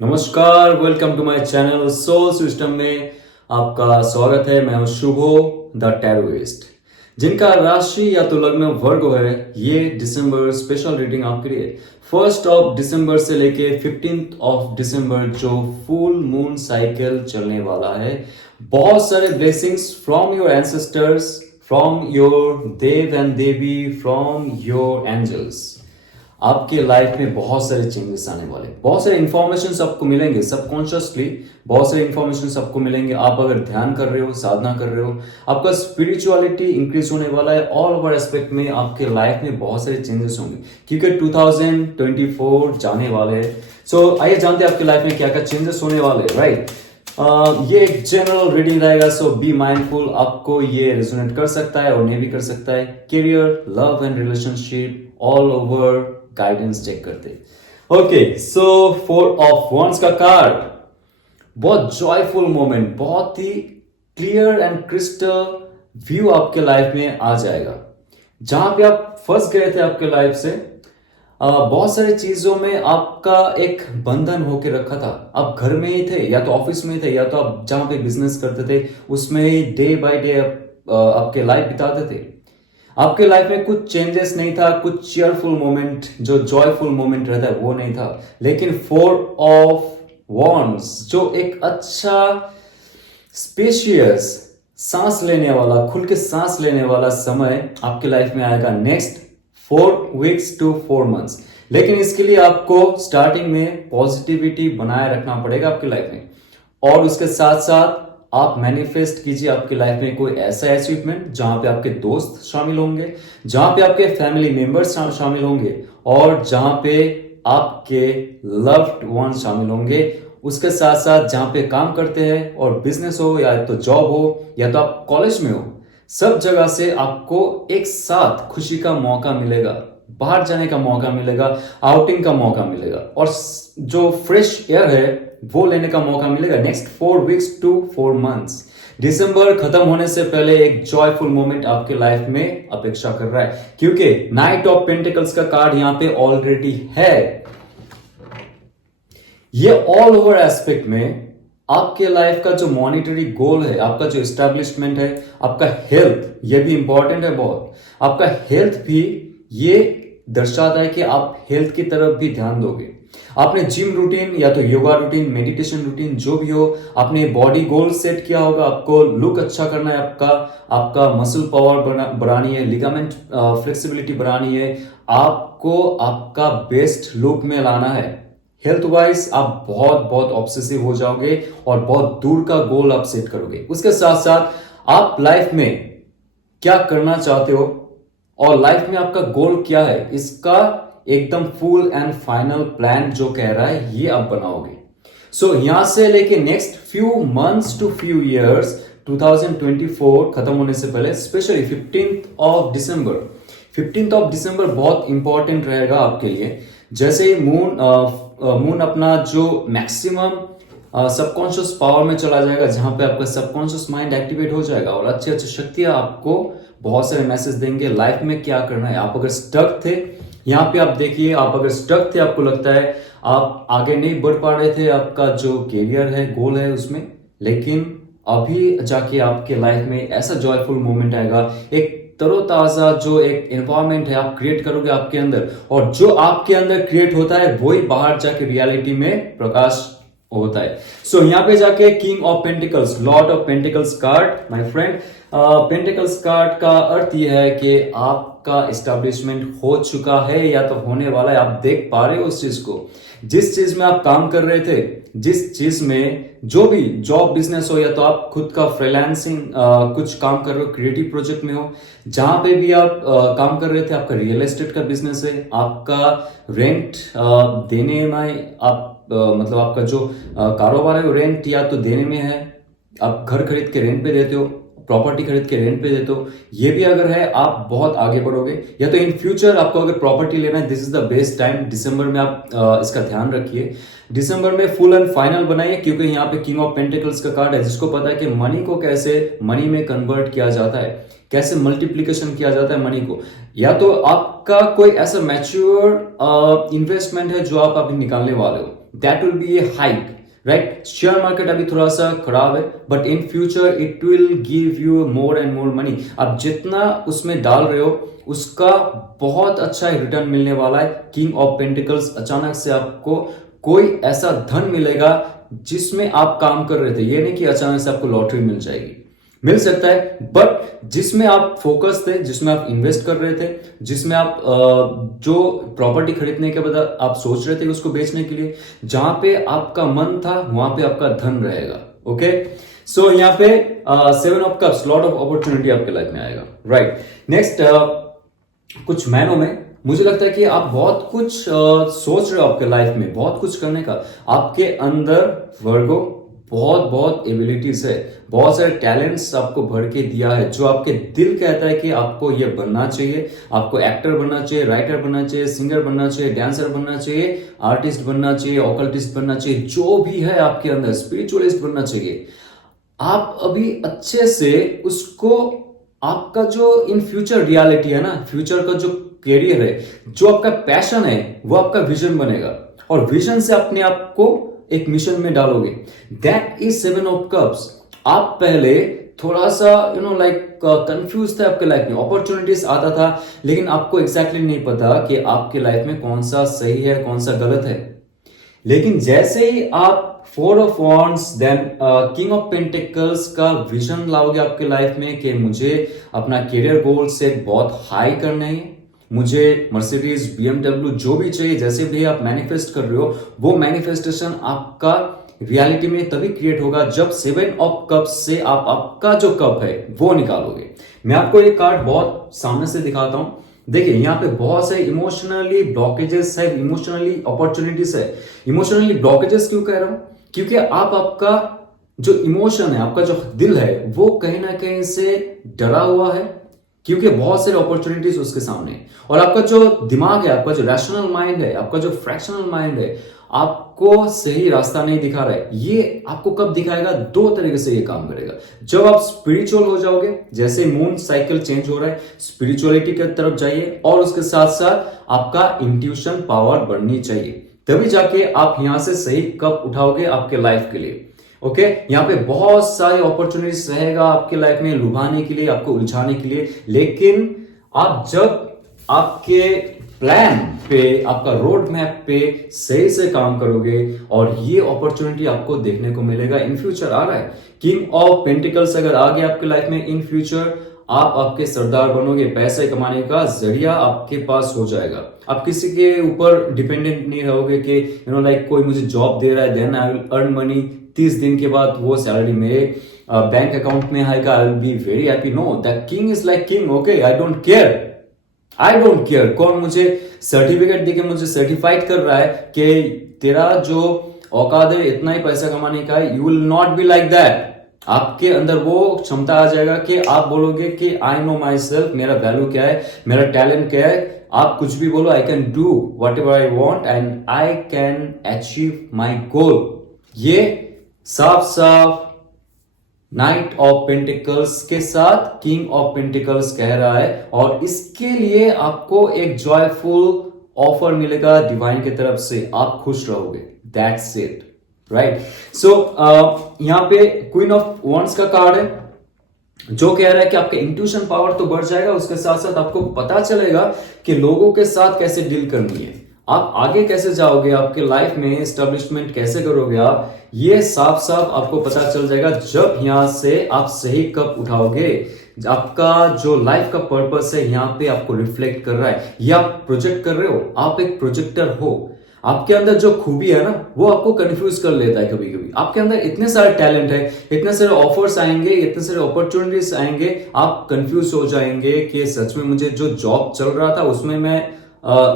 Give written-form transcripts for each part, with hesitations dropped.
नमस्कार, welcome to my channel soul system में आपका स्वागत है। मैं हूं शुभो द टैरोइस्ट। जिनका राशि या तो लग्न वर्ग है, ये दिसंबर स्पेशल रीडिंग आपके लिए 1 दिसंबर से लेके 15 दिसंबर जो फुल मून साइकिल चलने वाला है। बहुत सारे blessings from your ancestors, from your dev and devi, from your angels. आपके लाइफ में बहुत सारे चेंजेस आने वाले, बहुत सारे इंफॉर्मेशन आपको मिलेंगे सबकॉन्शियसली। बहुत सारे इंफॉर्मेशन आपको मिलेंगे। आप अगर ध्यान कर रहे हो, साधना कर रहे हो, आपका स्पिरिचुअलिटी इंक्रीज होने वाला है। ऑल ओवर एस्पेक्ट में आपके लाइफ में बहुत सारे चेंजेस होंगे क्योंकि 2024 जाने वाले हैं। सो आइए जानते हैं आपके लाइफ में क्या क्या चेंजेस होने वाले हैं। राइट, ये एक जनरल रीडिंग रहेगा, सो बी माइंडफुल। आपको ये रेजोनेट कर सकता है और नहीं भी कर सकता है। Career, love and relationship, all over guidance check करते। ओके, सो 4 ऑफ वंड्स का कार्ड, बहुत जॉयफुल मोमेंट, बहुत ही क्लियर एंड क्रिस्टल व्यू आपके लाइफ में आ जाएगा। जहां पे आप फंस गए थे आपके लाइफ से, बहुत सारी चीजों में आपका एक बंधन होके रखा था। आप घर में ही थे या तो ऑफिस में थे या तो आप जहां पे बिजनेस करते थे उसमें ही डे बाय डे आपके लाइफ बिताते थे। आपके लाइफ में कुछ चेंजेस नहीं था, कुछ चेयरफुल मोमेंट जो जॉयफुल मोमेंट रहता है वो नहीं था। लेकिन 4 ऑफ वॉन्ड्स जो एक अच्छा स्पेशियस सांस लेने वाला, खुल के सांस लेने वाला समय आपके लाइफ में आएगा नेक्स्ट 4 वीक्स टू 4 मंथ्स। लेकिन इसके लिए आपको स्टार्टिंग में पॉजिटिविटी बनाए रखना पड़ेगा आपकी लाइफ में। और उसके साथ साथ आप मैनिफेस्ट कीजिए आपकी लाइफ में कोई ऐसा अचीवमेंट जहां पे आपके दोस्त शामिल होंगे, जहां पे आपके फैमिली मेंबर्स शामिल होंगे और जहां पे आपके लव्ड वन शामिल होंगे। उसके साथ साथ जहां पे काम करते हैं और बिजनेस हो या तो जॉब हो या तो आप कॉलेज में हो, सब जगह से आपको एक साथ खुशी का मौका मिलेगा, बाहर जाने का मौका मिलेगा, आउटिंग का मौका मिलेगा और जो फ्रेश एयर है वो लेने का मौका मिलेगा नेक्स्ट 4 वीक्स टू 4 मंथ्स। दिसंबर खत्म होने से पहले एक जॉयफुल मोमेंट आपके लाइफ में अपेक्षा कर रहा है क्योंकि नाइट ऑफ पेंटिकल्स का कार्ड यहां पे ऑलरेडी है। ये ऑल ओवर एस्पेक्ट में आपके लाइफ का जो मॉनिटरी गोल है, आपका जो एस्टैब्लिशमेंट है, आपका हेल्थ, ये भी इंपॉर्टेंट है बहुत। आपका हेल्थ भी ये दर्शाता है कि आप हेल्थ की तरफ भी ध्यान दोगे। आपने जिम रूटीन या तो योगा रूटीन, मेडिटेशन रूटीन जो भी हो, आपने बॉडी गोल सेट किया होगा। आपको लुक अच्छा करना है, आपका मसल पावर बढ़ानी है, लिगामेंट फ्लेक्सिबिलिटी बढ़ानी है, आपको आपका बेस्ट लुक में लाना है। हेल्थ वाइज आप बहुत बहुत ऑब्सेसिव हो जाओगे और बहुत दूर का गोल आप सेट करोगे। उसके साथ साथ आप लाइफ में क्या करना चाहते हो और लाइफ में आपका गोल क्या है, इसका एकदम फुल एंड फाइनल प्लान जो कह रहा है ये आप बनाओगे। सो यहां से लेके next few months to few years 2024 खत्म होने से पहले, स्पेशली 15 ऑफ दिसंबर बहुत इंपॉर्टेंट रहेगा आपके लिए। जैसे ही मून अपना जो मैक्सिमम सबकॉन्शियस पावर में चला जाएगा, जहां पे आपका सबकॉन्शियस माइंड एक्टिवेट हो जाएगा और अच्छी अच्छी शक्तियां आपको बहुत सारे मैसेज देंगे लाइफ में क्या करना है। आप अगर स्टक थे यहाँ पे, आप देखिए, आप अगर स्टक थे, आपको लगता है आप आगे नहीं बढ़ पा रहे थे आपका जो कैरियर है, गोल है उसमें, लेकिन अभी जाके आपके लाइफ में ऐसा जॉयफुल मोमेंट आएगा, एक तरोताजा जो एक एनवायरमेंट है आप क्रिएट करोगे आपके अंदर, और जो आपके अंदर क्रिएट होता है वही बाहर जाके रियलिटी में प्रकाश होता है। सो यहाँ पे जाके king of pentacles, Lord of pentacles card, my friend, pentacles card का अर्थ यह है कि आपका एस्टैब्लिशमेंट हो चुका है या तो होने वाला है। आप देख पा रहे हो उस चीज को, जिस चीज में आप काम कर रहे थे, जिस चीज में जो भी जॉब बिजनेस हो या तो आप खुद का फ्रीलांसिंग कुछ काम कर रहे हो, क्रिएटिव प्रोजेक्ट में हो, जहां पे भी आप काम कर रहे थे, आपका रियल एस्टेट का बिजनेस है, आपका रेंट देने में आप मतलब आपका जो कारोबार है वो रेंट या तो देने में है, आप घर खरीद के रेंट पे देते हो, प्रॉपर्टी खरीद के रेंट पे देते हो, ये भी अगर है आप बहुत आगे बढ़ोगे। या तो इन फ्यूचर आपको अगर प्रॉपर्टी लेना है, this is the best time. दिसंबर में आप इसका ध्यान रखिए, दिसंबर में फुल एंड फाइनल बनाइए क्योंकि यहाँ पे किंग ऑफ पेंटिकल्स का कार्ड है, जिसको पता है कि मनी को कैसे मनी में कन्वर्ट किया जाता है, कैसे मल्टीप्लीकेशन किया जाता है मनी को। या तो आपका कोई ऐसा मैच्योर इन्वेस्टमेंट है जो आप अभी निकालने वाले हो, that will be A hike, right. Share market अभी थोड़ा सा खराब है, but in future it will give you more and more money. आप जितना उसमें डाल रहे हो उसका बहुत अच्छा रिटर्न मिलने वाला है। किंग ऑफ पेंटिकल्स, अचानक से आपको कोई ऐसा धन मिलेगा जिसमें आप काम कर रहे थे। ये नहीं कि अचानक से आपको लॉटरी मिल जाएगी, मिल सकता है, बट जिसमें आप फोकस थे, जिसमें आप इन्वेस्ट कर रहे थे, जिसमें आप जो प्रॉपर्टी खरीदने के बाद आप सोच रहे थे उसको बेचने के लिए, जहां पे आपका मन था वहां पे आपका धन रहेगा। ओके, सो यहाँ पे 7 of cups, lot of opportunity आपके लाइफ में आएगा, राइट। नेक्स्ट, कुछ महीनों में मुझे लगता है कि आप बहुत कुछ सोच रहे हो आपके लाइफ में, बहुत कुछ करने का आपके अंदर वर्गो बहुत बहुत एबिलिटीज है, बहुत सारे टैलेंट्स आपको भर के दिया है, जो आपके दिल कहता है कि आपको ये बनना चाहिए। आपको एक्टर बनना चाहिए, राइटर बनना चाहिए, सिंगर बनना चाहिए, डांसर बनना चाहिए, आर्टिस्ट बनना चाहिए, ऑकल्टिस्ट बनना चाहिए, जो भी है आपके अंदर, स्पिरिचुअलिस्ट बनना चाहिए। आप अभी अच्छे से उसको, आपका जो इन फ्यूचर रियलिटी है ना, फ्यूचर का जो कैरियर है, जो आपका पैशन है, वो आपका विजन बनेगा, और विजन से अपने आप को एक मिशन में डालोगे। That is 7 of cups. आप पहले थोड़ा सा कंफ्यूज थे आपके लाइफ में, अपॉर्चुनिटीज आता था, लेकिन आपको एग्जैक्टली नहीं पता कि आपके लाइफ में कौन सा सही है, कौन सा गलत है। लेकिन जैसे ही आप 4 of wands, then king of pentacles का विजन लाओगे आपके लाइफ में कि मुझे अपना करियर गोल से बहुत हाई करना है, मुझे मर्सिडीज, BMW जो भी चाहिए, जैसे भी आप मैनिफेस्ट कर रहे हो, वो मैनिफेस्टेशन आपका रियलिटी में तभी क्रिएट होगा जब 7 ऑफ कप्स से आप आपका जो कप है वो निकालोगे। मैं आपको एक कार्ड बहुत सामने से दिखाता हूं। देखिए, यहाँ पे बहुत से इमोशनली ब्लॉकेजेस है, इमोशनली अपॉर्चुनिटीज है। इमोशनली ब्लॉकेजेस क्यों कह रहा हूं? क्योंकि आपका जो इमोशन है, आपका जो दिल है, वो कहीं ना कहीं से डरा हुआ है, क्योंकि बहुत सारे अपॉर्चुनिटीज उसके सामने है। और आपका जो दिमाग है, आपका जो रैशनल माइंड है, आपका जो फ्रैक्शनल माइंड है, आपको सही रास्ता नहीं दिखा रहा है। ये आपको कब दिखाएगा? 2 तरीके से ये काम करेगा। जब आप स्पिरिचुअल हो जाओगे, जैसे मून साइकिल चेंज हो रहा है, स्पिरिचुअलिटी की तरफ जाइए, और उसके साथ साथ आपका इंट्यूशन पावर बढ़नी चाहिए, तभी जाके आप यहां से सही कप उठाओगे आपके लाइफ के लिए। ओके, यहाँ पे बहुत सारी अपॉर्चुनिटीज रहेगा आपके लाइफ में लुभाने के लिए, आपको उलझाने के लिए, लेकिन आप जब आपके प्लान पे, आपका रोड मैप पे सही से काम करोगे, और ये अपॉर्चुनिटी आपको देखने को मिलेगा। इन फ्यूचर आ रहा है, किंग ऑफ पेंटिकल्स अगर आ गया आपके लाइफ में, इन फ्यूचर आप आपके सरदार बनोगे, पैसे कमाने का जरिया आपके पास हो जाएगा। आप किसी के ऊपर डिपेंडेंट नहीं रहोगे कि कोई मुझे जॉब दे रहा है, then I will earn money, 30 दिन के बाद वो सैलरी मेरे बैंक अकाउंट में आएगा, I will be very happy. No, that king is like king. Okay, I don't care कौन मुझे सर्टिफिकेट देके मुझे सर्टिफाइड कर रहा है कि तेरा जो औकात है इतना ही पैसा कमाने का है। You will not be like that. आपके अंदर वो क्षमता आ जाएगा कि आप बोलोगे कि आई नो माई सेल्फ, मेरा वैल्यू क्या है, मेरा टैलेंट क्या है। आप कुछ भी बोलो, I can do whatever I want and I can achieve my goal. ये साफ साफ नाइट ऑफ पेंटिकल्स के साथ किंग ऑफ पेंटिकल्स कह रहा है, और इसके लिए आपको एक जॉयफुल ऑफर मिलेगा डिवाइन की तरफ से। आप खुश रहोगे, दैट्स इट, राइट। सो यहां पे क्वीन ऑफ वॉन्ड्स का कार्ड है, जो कह रहा है कि आपका इंट्यूशन पावर तो बढ़ जाएगा, उसके साथ साथ आपको पता चलेगा कि लोगों के साथ कैसे डील करनी है, आप आगे कैसे जाओगे, आपके लाइफ में एस्टेब्लिशमेंट कैसे करोगे आप, ये साफ साफ आपको पता चल जाएगा जब यहां से आप सही कप उठाओगे। आपका जो लाइफ का पर्पस है यहाँ पे आपको रिफ्लेक्ट कर रहा है, या आप प्रोजेक्ट कर रहे हो, आप एक प्रोजेक्टर हो। आपके अंदर जो खूबी है ना, वो आपको कंफ्यूज कर लेता है कभी कभी। आपके अंदर इतने सारे टैलेंट है, इतने सारे ऑफर्स आएंगे, इतने सारे अपॉर्चुनिटीज आएंगे, आप कंफ्यूज हो जाएंगे कि सच में मुझे जो जॉब चल रहा था उसमें मैं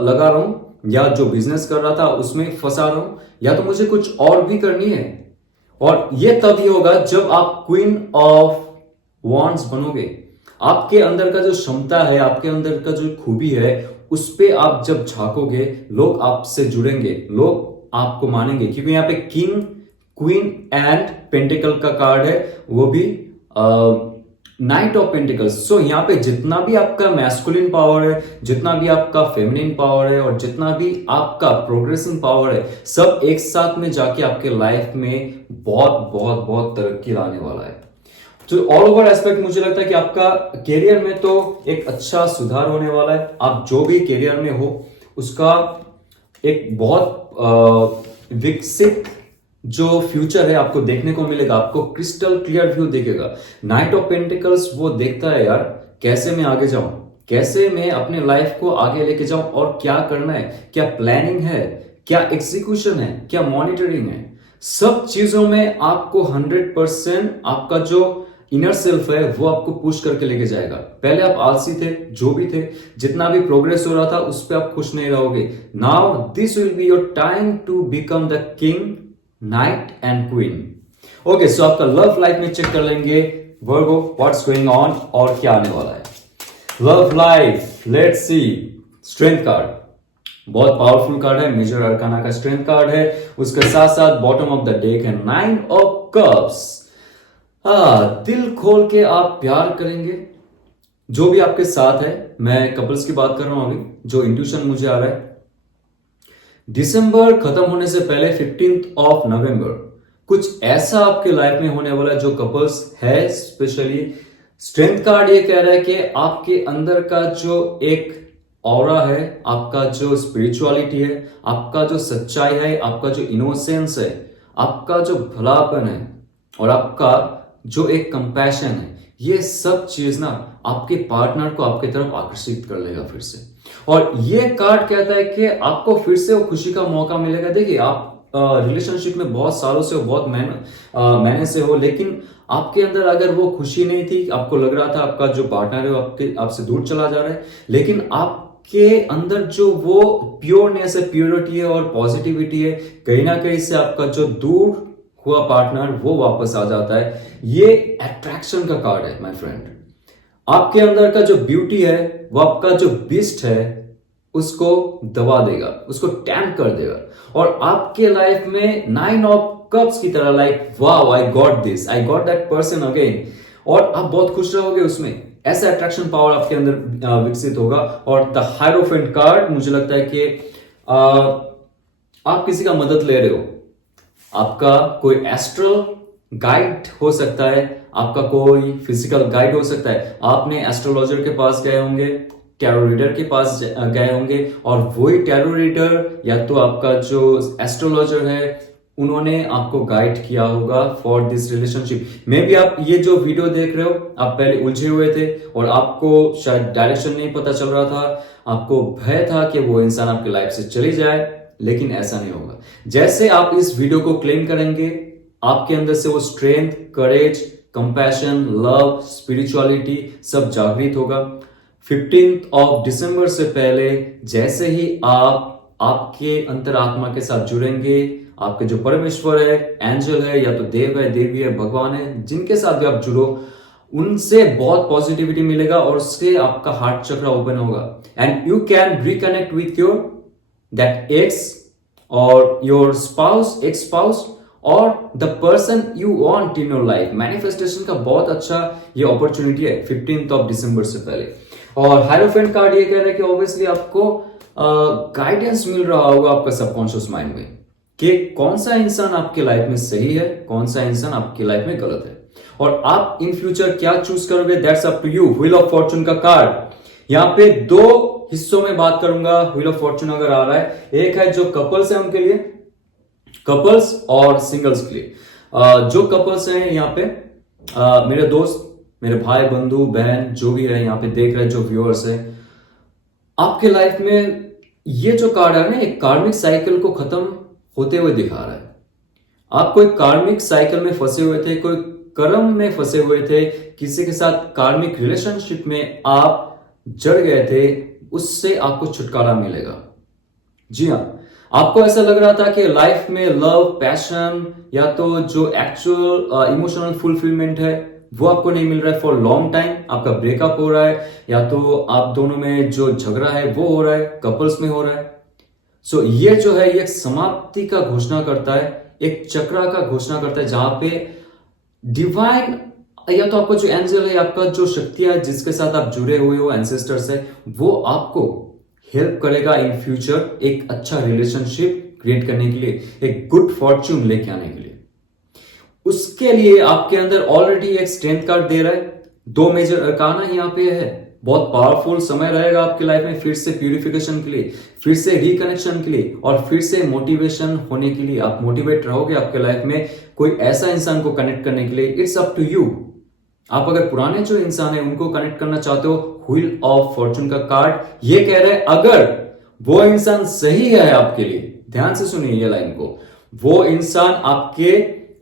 लगा रहा हूं, या जो बिजनेस कर रहा था उसमें फंसा रहा हूं, या तो मुझे कुछ और भी करनी है। और ये तभी होगा जब आप क्वीन ऑफ वॉन्ड्स बनोगे। आपके अंदर का जो क्षमता है, आपके अंदर का जो खूबी है, उस पे आप जब झांकोगे, लोग आपसे जुड़ेंगे, लोग आपको मानेंगे, क्योंकि यहाँ पे किंग, क्वीन एंड पेंटिकल का कार्ड है, वो भी नाइट ऑफ पेंटिकल्स। सो यहाँ पे जितना भी आपका मैस्कुलिन पावर है, जितना भी आपका फेमिनिन पावर है और जितना भी आपका प्रोग्रेसिंग पावर है, सब एक साथ में जाके आपके लाइफ में बहुत बहुत बहुत तरक्की लाने वाला है। तो ऑल ओवर एस्पेक्ट मुझे लगता है कि आपका करियर में तो एक अच्छा सुधार होने वाला है। आप जो भी करियर में हो उसका एक बहुत विकसित जो फ्यूचर है आपको देखने को मिलेगा, आपको क्रिस्टल क्लियर व्यू दिखेगा। नाइट ऑफ पेंटिकल्स वो देखता है यार कैसे मैं आगे जाऊं, कैसे मैं अपने लाइफ को आगे लेके जाऊं और क्या करना है, क्या प्लानिंग है, क्या एग्जीक्यूशन है, क्या मॉनिटरिंग है। सब चीजों में आपको 100% आपका जो इनर सेल्फ है वो आपको पुश करके लेके जाएगा। पहले आप आलसी थे, जो भी थे, जितना भी प्रोग्रेस हो रहा था उस पर आप खुश नहीं रहोगे। Now this will be your time to become the king, knight and queen. Okay, so आपका लव लाइफ में चेक कर लेंगे वर्गो व्हाट्स गोइंग ऑन और क्या आने वाला है। Love life, let's see. Strength card बहुत पावरफुल कार्ड है, मेजर अरकाना का स्ट्रेंथ कार्ड है। उसके साथ साथ बॉटम ऑफ द डेक है 9 ऑफ कप्स। दिल खोल के आप प्यार करेंगे जो भी आपके साथ है। मैं कपल्स की बात कर रहा हूं अभी, जो इंट्यूशन मुझे आ रहा है। दिसंबर खत्म होने से पहले 15 ऑफ नवंबर कुछ ऐसा आपके लाइफ में होने वाला है जो कपल्स है स्पेशली। स्ट्रेंथ कार्ड ये कह रहा है कि आपके अंदर का जो एक ऑरा है, आपका जो स्पिरिचुअलिटी है, आपका जो सच्चाई है, आपका जो इनोसेंस है, आपका जो भलापन है और आपका जो एक कंपैशन है, ये सब चीज ना आपके पार्टनर को आपकी तरफ आकर्षित कर लेगा फिर से। और ये कार्ड कहता है कि आपको फिर से वो खुशी का मौका मिलेगा। देखिए, आप रिलेशनशिप में बहुत सालों से हो, बहुत महीने से हो, लेकिन आपके अंदर अगर वो खुशी नहीं थी, आपको लग रहा था आपका जो पार्टनर है वो आपसे दूर चला जा रहा है, लेकिन आपके अंदर जो वो प्योरनेस है, प्योरिटी है और पॉजिटिविटी है, कहीं ना कहीं से आपका जो दूर हुआ पार्टनर वो वापस आ जाता है। ये अट्रैक्शन का कार्ड है माय फ्रेंड। आपके अंदर का जो ब्यूटी है, वो आपका जो बीस्ट है उसको दबा देगा, उसको टैम्प कर देगा और आपके लाइफ में 9 ऑफ कप्स की तरह like wow, I got this, I got that person again, और आप बहुत खुश रहोगे उसमें। ऐसा अट्रैक्शन पावर आपके अंदर विकसित होगा। और द हायरोफेंट कार्ड मुझे लगता है कि आप किसी का मदद ले रहे हो। आपका कोई एस्ट्रल गाइड हो सकता है, आपका कोई फिजिकल गाइड हो सकता है। आपने एस्ट्रोलॉजर के पास गए होंगे, टैरो रीडर के पास गए होंगे और वही टैरो रीडर या तो आपका जो एस्ट्रोलॉजर है उन्होंने आपको गाइड किया होगा for this relationship. May be आप ये जो वीडियो देख रहे हो, आप पहले उलझे हुए थे और आपको शायद डायरेक्शन नहीं पता चल रहा था, आपको भय था कि वो इंसान आपकी लाइफ से चली जाए, लेकिन ऐसा नहीं होगा। जैसे आप इस वीडियो को क्लेम करेंगे, आपके अंदर से वो स्ट्रेंथ, करेज, कंपैशन, लव, स्पिरिचुअलिटी सब जागृत होगा। 15 ऑफ दिसंबर से पहले जैसे ही आप आपके अंतरात्मा के साथ जुड़ेंगे, आपके जो परमेश्वर है, एंजल है या तो देव है, देवी है, भगवान है, जिनके साथ भी आप जुड़ो, उनसे बहुत पॉजिटिविटी मिलेगा और उससे आपका हार्ट चक्र ओपन होगा and you can reconnect with your that x और योर स्पाउस, एक्स स्पाउस और the person you want in your life. Manifestation का बहुत अच्छा ये अपॉर्चुनिटी है 15 ऑफ दिसंबर से पहले। और हायरोफेंट कार्ड ये कह रहा है कि ऑब्वियसली आपको गाइडेंस मिल रहा होगा आपका सबकॉन्शियस माइंड में कि कौन सा इंसान आपके लाइफ में सही है, कौन सा इंसान आपकी लाइफ में गलत है, और आप इन फ्यूचर क्या चूज करोगे, that's up to you. Wheel of fortune का कार्ड, यहाँ पे 2 हिस्सों में बात करूंगा। व्हील ऑफ फॉर्चून अगर आ रहा है, एक है जो कपल्स है उनके लिए, कपल्स और सिंगल्स के लिए। जो कपल्स हैं यहाँ पे, मेरे दोस्त, मेरे भाई, बंधु, बहन जो भी है यहाँ पे देख रहे, जो व्यूअर्स है, आपके लाइफ में ये जो कार्ड है ना, एक कार्मिक साइकिल को खत्म होते हुए दिखा रहा है। आप कोई कार्मिक साइकिल में फंसे हुए थे, कोई कर्म में फंसे हुए थे, किसी के साथ कार्मिक रिलेशनशिप में आप जड़ गए थे, उससे आपको छुटकारा मिलेगा। जी हाँ, आपको ऐसा लग रहा था कि लाइफ में लव, पैशन या तो जो एक्चुअल इमोशनल फुलफिलमेंट है वो आपको नहीं मिल रहा है फॉर लॉन्ग टाइम, आपका ब्रेकअप हो रहा है या तो आप दोनों में जो झगड़ा है वो हो रहा है, कपल्स में हो रहा है। सो ये जो है ये समाप्ति का घोषणा करता है, एक चक्र का घोषणा करता है जहां पे डिवाइन या तो आपका जो एंजल है, आपका जो शक्ति है जिसके साथ आप जुड़े हुए हो, एंसेस्टर्स है, वो आपको हेल्प करेगा इन फ्यूचर एक अच्छा रिलेशनशिप क्रिएट करने के लिए, एक गुड फॉर्च्यून लेके आने के लिए। उसके लिए आपके अंदर ऑलरेडी एक स्ट्रेंथ कार्ड दे रहा है, 2 मेजर अरकाना यहाँ पे है। बहुत पावरफुल समय रहेगा आपकी लाइफ में फिर से प्यूरिफिकेशन के लिए, फिर से रिकनेक्शन के लिए और फिर से मोटिवेशन होने के लिए। आप मोटिवेट रहोगे आपके लाइफ में कोई ऐसा इंसान को कनेक्ट करने के लिए। It's up to you. आप अगर पुराने जो इंसान है उनको कनेक्ट करना चाहते हो, व्हील ऑफ फॉर्चून का कार्ड ये कह रहा है अगर वो इंसान सही है आपके लिए, ध्यान से सुनिए ये लाइन को, वो इंसान आपके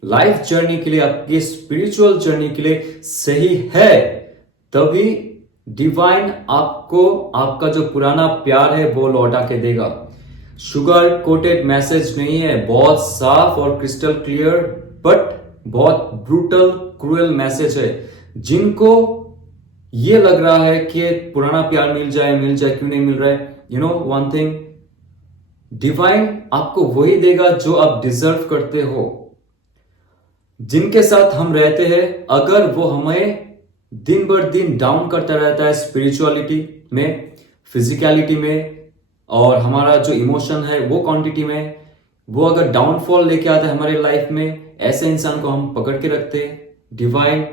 लाइफ जर्नी के लिए, आपकी स्पिरिचुअल जर्नी के लिए सही है, तभी डिवाइन आपको आपका जो पुराना प्यार है वो लौटा के देगा। शुगर कोटेड मैसेज नहीं है, बहुत साफ और क्रिस्टल क्लियर बट बहुत ब्रूटल क्रूएल मैसेज है। जिनको ये लग रहा है कि पुराना प्यार मिल जाए क्यों नहीं मिल रहा है, you know one thing, divine आपको वही देगा जो आप डिजर्व करते हो। जिनके साथ हम रहते हैं अगर वो हमें दिन बर दिन डाउन करता रहता है स्पिरिचुअलिटी में, फिजिकलिटी में, और हमारा जो इमोशन है वो क्वांटिटी में, वो अगर डाउनफॉल लेके आता है हमारे लाइफ में, ऐसे इंसान को हम पकड़ के रखते हैं, डिवाइन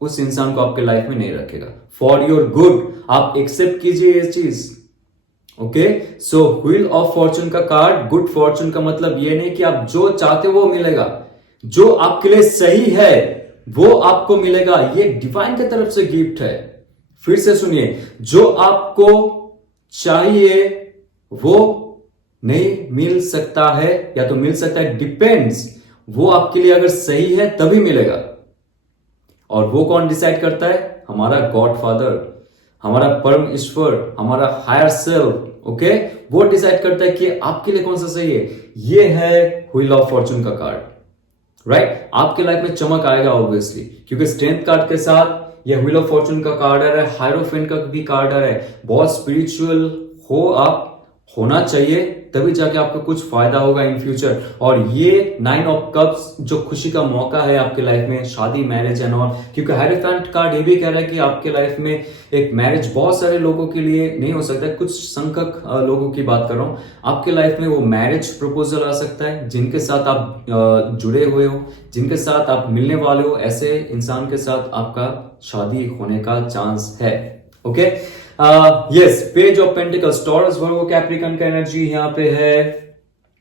उस इंसान को आपके लाइफ में नहीं रखेगा। फॉर योर गुड आप एक्सेप्ट कीजिए ये चीज। Okay, so wheel of fortune का कार्ड, गुड फॉर्चून का मतलब ये नहीं कि आप जो चाहते हो वो मिलेगा, जो आपके लिए सही है वो आपको मिलेगा। ये डिवाइन की तरफ से गिफ्ट है। फिर से सुनिए, जो आपको चाहिए वो नहीं मिल सकता है, या तो मिल सकता है, डिपेंड्स। वो आपके लिए अगर सही है तभी मिलेगा। और वो कौन डिसाइड करता है? हमारा गॉड फादर, हमारा परम ईश्वर, हमारा हायर सेल्फ। ओके, वो डिसाइड करता है कि आपके लिए कौन सा सही है। ये है व्हील ऑफ फॉर्चून का कार्ड। राइट, आपके लाइफ में चमक आएगा ऑब्वियसली, क्योंकि स्ट्रेंथ कार्ड के साथ ये व्हील ऑफ फॉर्चून का कार्ड आ रहा है, हायरोफेंट का भी कार्ड आ रहा है। बहुत स्पिरिचुअल हो आप, होना चाहिए, तभी जाके आपको कुछ फायदा होगा इन फ्यूचर। और ये 9 ऑफ कप्स जो खुशी का मौका है आपके लाइफ में, शादी, मैरिज एंड ऑल, क्योंकि हायरोफेंट कार्ड ये भी कह रहा है कि आपके लाइफ में एक मैरिज बहुत सारे लोगों के लिए नहीं हो सकता है, कुछ संख्यक लोगों की बात कर रहा हूं। आपके लाइफ में वो मैरिज प्रपोजल आ सकता है, जिनके साथ आप जुड़े हुए हो, जिनके साथ आप मिलने वाले हो, ऐसे इंसान के साथ आपका शादी होने का चांस है। Okay, yes, page of pentacles, taurus, Virgo, Capricorn का एनर्जी यहाँ पे है।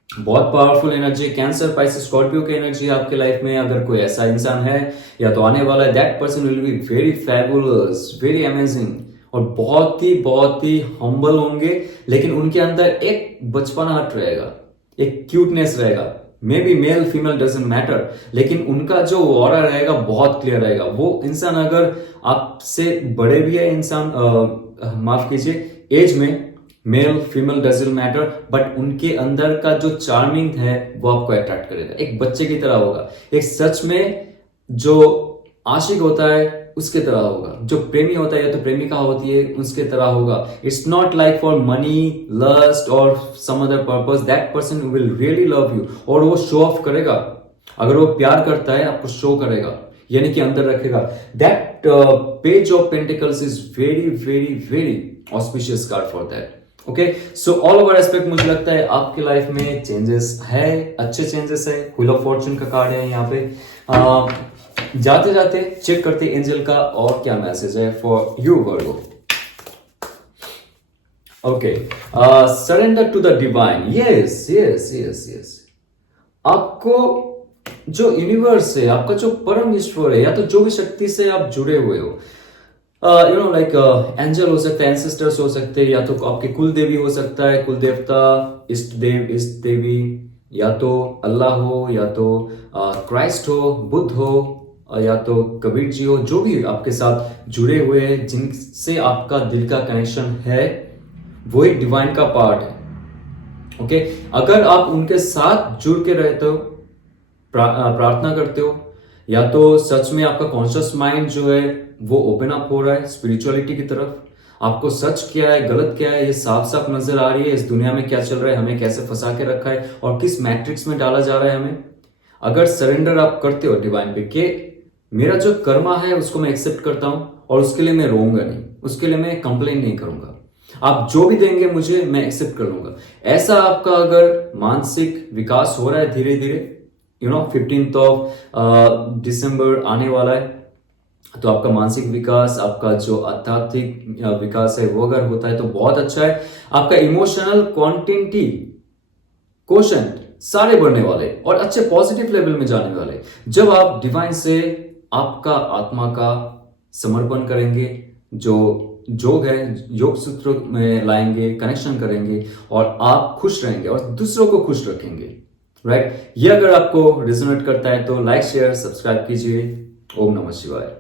बहुत powerful energy. Cancer, Pisces, Scorpio की एनर्जी आपके लाइफ में अगर कोई ऐसा इंसान है या तो आने वाला है, that person will be very fabulous, very amazing, और बहुत ही हम्बल होंगे, लेकिन उनके अंदर एक बचपनाहट रहेगा, एक क्यूटनेस रहेगा। May be male female doesn't matter, लेकिन उनका जो ऑरा रहेगा बहुत क्लियर रहेगा। वो इंसान अगर आपसे बड़े भी है इंसान, माफ कीजिए, एज में, male female doesn't matter, but उनके अंदर का जो चार्मिंग है वो आपको अट्रैक्ट करेगा। एक बच्चे की तरह होगा, एक सच में जो आशिक होता है उसके तरह होगा, जो प्रेमी होता है या तो प्रेमिका होती है उसके तरह होगा। It's not like for money, lust और some other purpose. That person will really love you, और वो शो ऑफ करेगा। अगर वो प्यार करता है आपको शो करेगा, यानी कि अंदर रखेगा। That page of pentacles is very very very auspicious card for that. Okay, so all over aspect मुझे लगता है आपके लाइफ में चेंजेस है, अच्छे चेंजेस है। व्हील ऑफ फॉर्चून का कार्ड है यहाँ पे। जाते जाते चेक करते एंजल का और क्या मैसेज है for you Virgo. Okay, surrender to the divine. Yes yes yes yes, आपको जो यूनिवर्स है, आपका जो परम ईश्वर है, या तो जो भी शक्ति से आप जुड़े हुए हो, यू नो लाइक एंजल हो सकता है, एंसेस्टर्स हो सकते हैं, या तो आपके कुल देवी हो सकता है, कुल देवता, इष्ट देव, इष्ट देवी, या तो अल्लाह हो, या तो क्राइस्ट हो, बुद्ध हो, या तो कबीर जी हो, जो भी आपके साथ जुड़े हुए हैं, जिनसे आपका दिल का कनेक्शन है, वो एक डिवाइन का पार्ट है। ओके, अगर आप उनके साथ जुड़ के रहते हो, प्रार्थना करते हो, या तो सच में आपका कॉन्शियस माइंड जो है वो ओपन अप हो रहा है स्पिरिचुअलिटी की तरफ, आपको सच क्या है गलत क्या है ये साफ साफ नजर आ रही है, इस दुनिया में क्या चल रहा है, हमें कैसे फंसा के रखा है और किस मैट्रिक्स में डाला जा रहा है हमें। अगर सरेंडर आप करते हो डिवाइन पे कि मेरा जो कर्मा है उसको मैं एक्सेप्ट करता हूं और उसके लिए मैं रोऊंगा नहीं, उसके लिए मैं कंप्लेन नहीं करूंगा। आप जो भी देंगे मुझे, मैं एक्सेप्ट कर लूंगा। ऐसा आपका अगर मानसिक विकास हो रहा है धीरे धीरे, 15th ऑफ दिसंबर आने वाला है, तो आपका मानसिक विकास, आपका जो आध्यात्मिक विकास है वो अगर होता है तो बहुत अच्छा है। आपका इमोशनल क्वांटिटी कोशंट सारे बढ़ने वाले और अच्छे पॉजिटिव लेवल में जाने वाले जब आप डिवाइन से आपका आत्मा का समर्पण करेंगे, जो योग है योग सूत्र में लाएंगे, कनेक्शन करेंगे और आप खुश रहेंगे और दूसरों को खुश रखेंगे। राइट, ये अगर आपको रिजोनेट करता है तो लाइक शेयर सब्सक्राइब कीजिए। ओम नमः शिवाय।